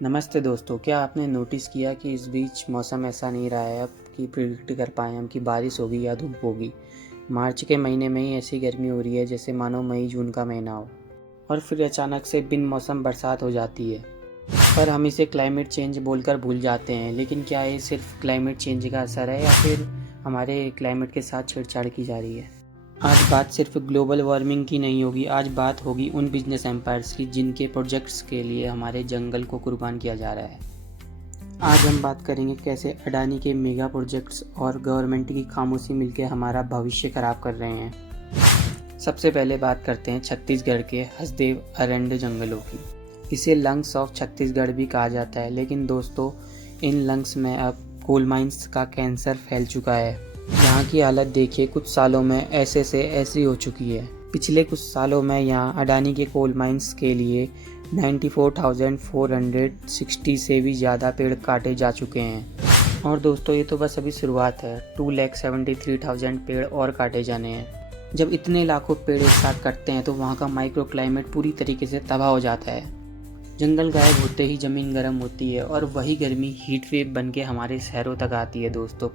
नमस्ते दोस्तों, क्या आपने नोटिस किया कि इस बीच मौसम ऐसा नहीं रहा है अब कि प्रिडिक्ट कर पाएँ हम कि बारिश होगी या धूप होगी। मार्च के महीने में ही ऐसी गर्मी हो रही है जैसे मानो मई जून का महीना हो, और फिर अचानक से बिन मौसम बरसात हो जाती है। पर हम इसे क्लाइमेट चेंज बोलकर भूल जाते हैं, लेकिन क्या ये सिर्फ क्लाइमेट चेंज का असर है या फिर हमारे क्लाइमेट के साथ छेड़छाड़ की जा रही है? आज बात सिर्फ ग्लोबल वार्मिंग की नहीं होगी, आज बात होगी उन बिजनेस एम्पायर्स की जिनके प्रोजेक्ट्स के लिए हमारे जंगल को कुर्बान किया जा रहा है। आज हम बात करेंगे कैसे अडानी के मेगा प्रोजेक्ट्स और गवर्नमेंट की खामोशी मिलकर हमारा भविष्य खराब कर रहे हैं। सबसे पहले बात करते हैं छत्तीसगढ़ के हसदेव अरण्य जंगलों की। इसे लंग्स ऑफ छत्तीसगढ़ भी कहा जाता है, लेकिन दोस्तों इन लंग्स में अब कोल माइंस का कैंसर फैल चुका है। यहाँ की हालत देखिए, कुछ सालों में ऐसे से ऐसी हो चुकी है। पिछले कुछ सालों में यहाँ अडानी के कोल माइंस के लिए 94,460 से भी ज़्यादा पेड़ काटे जा चुके हैं। और दोस्तों ये तो बस अभी शुरुआत है, 2,73,000 पेड़ और काटे जाने हैं। जब इतने लाखों पेड़ एक साथ कटते हैं तो वहाँ का माइक्रो क्लाइमेट पूरी तरीके से तबाह हो जाता है। जंगल गायब होते ही ज़मीन गर्म होती है और वही गर्मी हीट वेव बन के हमारे शहरों तक आती है दोस्तों।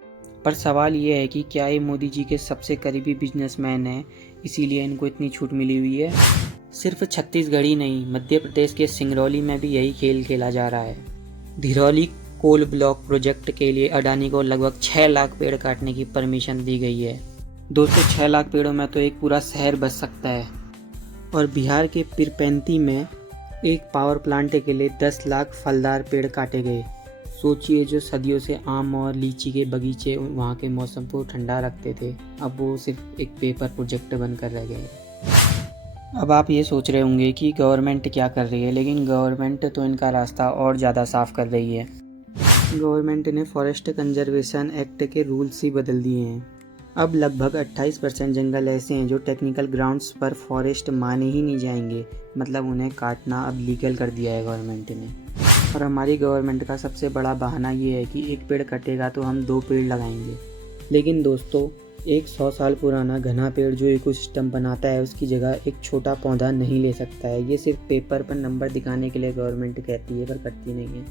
पर सवाल ये है कि क्या ये मोदी जी के सबसे करीबी बिजनेसमैन हैं, इसीलिए इनको इतनी छूट मिली हुई है? सिर्फ छत्तीसगढ़ ही नहीं, मध्य प्रदेश के सिंगरौली में भी यही खेल खेला जा रहा है। धिरौली कोल ब्लॉक प्रोजेक्ट के लिए अडानी को लगभग 6 लाख पेड़ काटने की परमिशन दी गई है। दोस्तों 6 लाख पेड़ों में तो एक पूरा शहर बस सकता है। और बिहार के पीरपेंती में एक पावर प्लांट के लिए 10 लाख फलदार पेड़ काटे गए। सोचिए, जो सदियों से आम और लीची के बगीचे वहाँ के मौसम को ठंडा रखते थे, अब वो सिर्फ एक पेपर प्रोजेक्ट बनकर रह गए। अब आप ये सोच रहे होंगे कि गवर्नमेंट क्या कर रही है, लेकिन गवर्नमेंट तो इनका रास्ता और ज़्यादा साफ कर रही है। गवर्नमेंट ने फॉरेस्ट कंजर्वेशन एक्ट के रूल्स ही बदल दिए हैं। अब लगभग 28% जंगल ऐसे हैं जो टेक्निकल ग्राउंड्स पर फॉरेस्ट माने ही नहीं जाएंगे, मतलब उन्हें काटना अब लीगल कर दिया है गवर्नमेंट ने। और हमारी गवर्नमेंट का सबसे बड़ा बहाना ये है कि एक पेड़ कटेगा तो हम 2 पेड़ लगाएंगे। लेकिन दोस्तों एक 100 साल पुराना घना पेड़ जो इकोसिस्टम बनाता है उसकी जगह एक छोटा पौधा नहीं ले सकता है। ये सिर्फ पेपर पर नंबर दिखाने के लिए गवर्नमेंट कहती है, पर करती नहीं है।